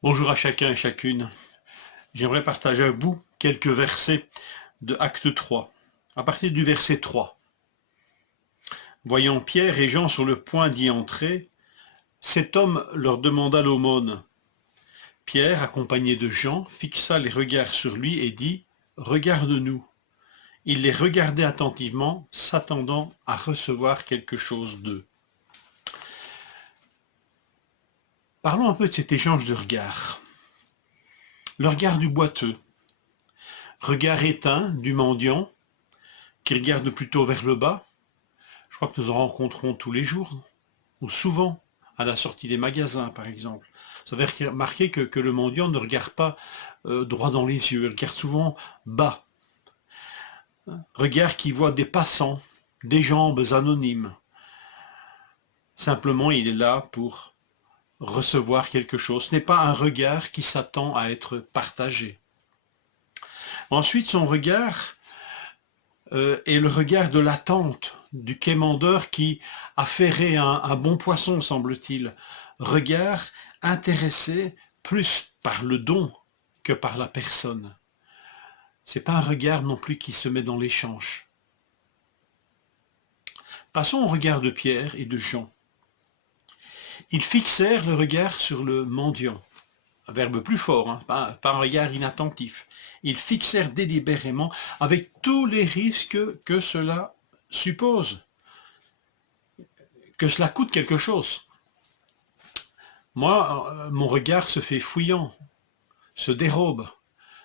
Bonjour à chacun et chacune. J'aimerais partager avec vous quelques versets de Acte 3, à partir du verset 3. Voyant Pierre et Jean sur le point d'y entrer, cet homme leur demanda l'aumône. Pierre, accompagné de Jean, fixa les regards sur lui et dit « Regarde-nous ». Il les regardait attentivement, s'attendant à recevoir quelque chose d'eux. Parlons un peu de cet échange de regards. Le regard du boiteux, regard éteint du mendiant, qui regarde plutôt vers le bas. Je crois que nous en rencontrons tous les jours, ou souvent, à la sortie des magasins, par exemple. Vous avez remarqué que le mendiant ne regarde pas droit dans les yeux, il regarde souvent bas. Regard qui voit des passants, des jambes anonymes. Simplement, il est là pour recevoir quelque chose. Ce n'est pas un regard qui s'attend à être partagé. Ensuite, son regard est le regard de l'attente du quémandeur qui a ferré un bon poisson, semble-t-il. Regard intéressé plus par le don que par la personne. C'est pas un regard non plus qui se met dans l'échange. Passons au regard de Pierre et de Jean. Ils fixèrent le regard sur le mendiant. Un verbe plus fort, hein, pas un regard inattentif. Ils fixèrent délibérément avec tous les risques que cela suppose, que cela coûte quelque chose. Moi, mon regard se fait fouillant, se dérobe.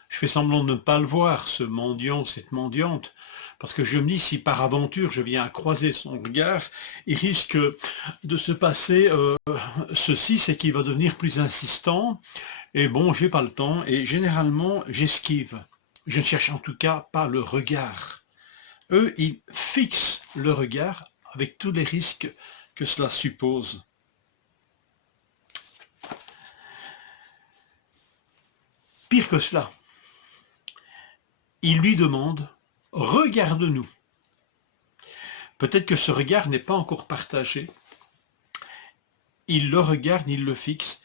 Je fais semblant de ne pas le voir, ce mendiant, cette mendiante, parce que je me dis, si par aventure je viens à croiser son regard, il risque de se passer ceci, c'est qu'il va devenir plus insistant, et bon, j'ai pas le temps, et généralement, j'esquive. Je ne cherche en tout cas pas le regard. Eux, ils fixent le regard avec tous les risques que cela suppose. Pire que cela, il lui demande « Regarde-nous ». Peut-être que ce regard n'est pas encore partagé. Il le regarde, il le fixe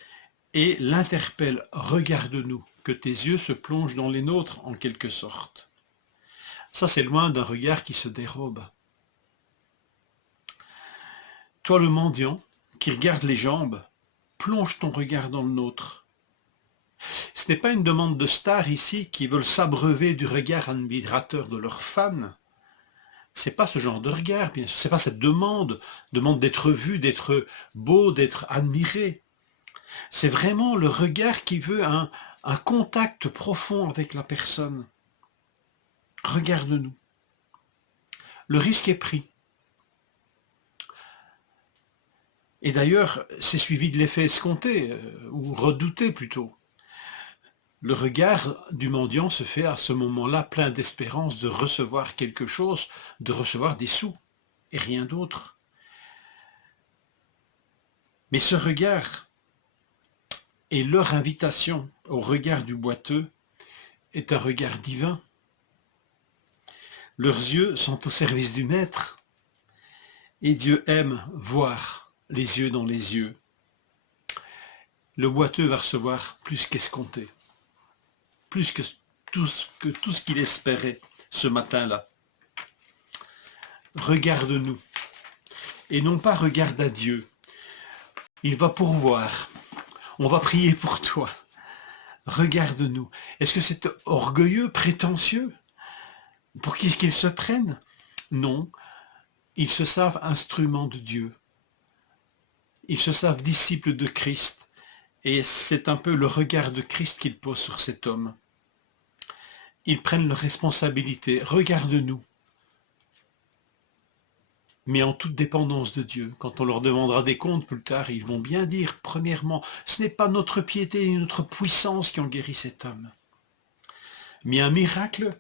et l'interpelle « Regarde-nous », que tes yeux se plongent dans les nôtres en quelque sorte. Ça, c'est loin d'un regard qui se dérobe. Toi, le mendiant, qui regarde les jambes, plonge ton regard dans le nôtre. Ce n'est pas une demande de stars ici qui veulent s'abreuver du regard admirateur de leurs fans. C'est pas ce genre de regard, bien sûr. C'est pas cette demande d'être vu, d'être beau, d'être admiré. C'est vraiment le regard qui veut un contact profond avec la personne. Regarde-nous. Le risque est pris. Et d'ailleurs, c'est suivi de l'effet escompté, ou redouté plutôt. Le regard du mendiant se fait à ce moment-là plein d'espérance de recevoir quelque chose, de recevoir des sous, et rien d'autre. Mais ce regard et leur invitation au regard du boiteux est un regard divin. Leurs yeux sont au service du Maître, et Dieu aime voir les yeux dans les yeux. Le boiteux va recevoir plus qu'escompté, plus que tout ce qu'il espérait ce matin-là. Regarde-nous, et non pas regarde à Dieu. Il va pourvoir, on va prier pour toi. Regarde-nous. Est-ce que c'est orgueilleux, prétentieux? Pour qui est-ce qu'ils se prennent? Non, ils se savent instruments de Dieu. Ils se savent disciples de Christ. Et c'est un peu le regard de Christ qu'ils posent sur cet homme. Ils prennent leur responsabilité. Regarde-nous. Mais en toute dépendance de Dieu. Quand on leur demandera des comptes plus tard, ils vont bien dire, premièrement, ce n'est pas notre piété et notre puissance qui ont guéri cet homme, mais un miracle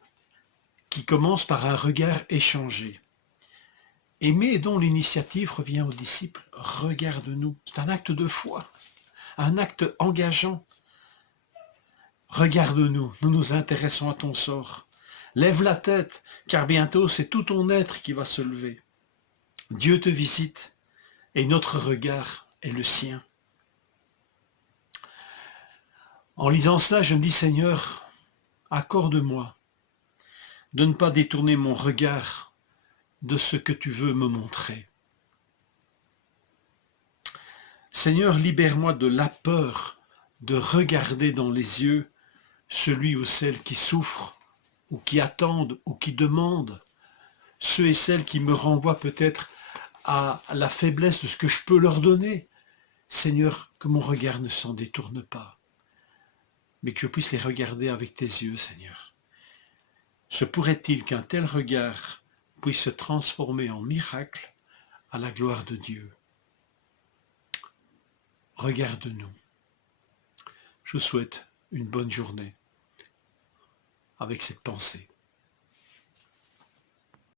qui commence par un regard échangé. Aimer dont l'initiative revient aux disciples. Regarde-nous. C'est un acte de foi, un acte engageant. Regarde-nous, nous nous intéressons à ton sort. Lève la tête, car bientôt c'est tout ton être qui va se lever. Dieu te visite et notre regard est le sien. En lisant cela, je me dis, Seigneur, accorde-moi de ne pas détourner mon regard de ce que tu veux me montrer. Seigneur, libère-moi de la peur de regarder dans les yeux celui ou celle qui souffre, ou qui attendent, ou qui demandent, ceux et celles qui me renvoient peut-être à la faiblesse de ce que je peux leur donner. Seigneur, que mon regard ne s'en détourne pas, mais que je puisse les regarder avec tes yeux, Seigneur. Se pourrait-il qu'un tel regard puisse se transformer en miracle à la gloire de Dieu? Regarde-nous. Je vous souhaite une bonne journée avec cette pensée.